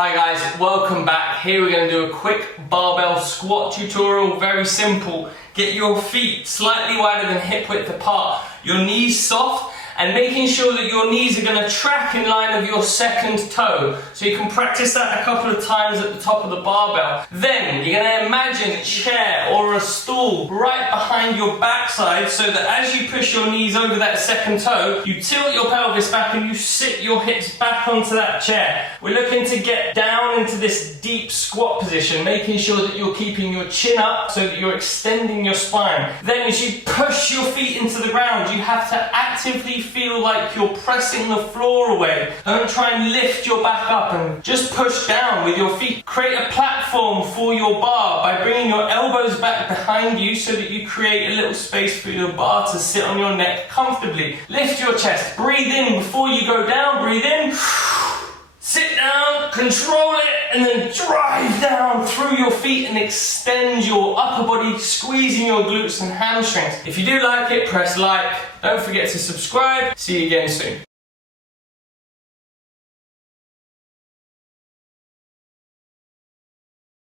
Hi guys, welcome back. Here we're going to do a quick barbell squat tutorial, very simple. Get your feet slightly wider than hip width apart, your knees soft, and making sure that your knees are going to track in line of your second toe. So you can practice that a couple of times at the top of the barbell. Then you're going to imagine a chair or a stool right behind your backside so that as you push your knees over that second toe, you tilt your pelvis back and you sit your hips back onto that chair. We're looking to get down into this deep squat position, making sure that you're keeping your chin up so that you're extending your spine. Then as you push your feet into the ground, you have to actively feel like you're pressing the floor away. Don't try and lift your back up and just push down with your feet. Create a platform for your bar by bringing your elbows back behind you so that you create a little space for your bar to sit on your neck comfortably. Lift your chest, breathe in before you go down, breathe in. Sit down, control it, and then drive down through your feet and extend your upper body, squeezing your glutes and hamstrings. If you do like it, press like. Don't forget to subscribe. See you again soon.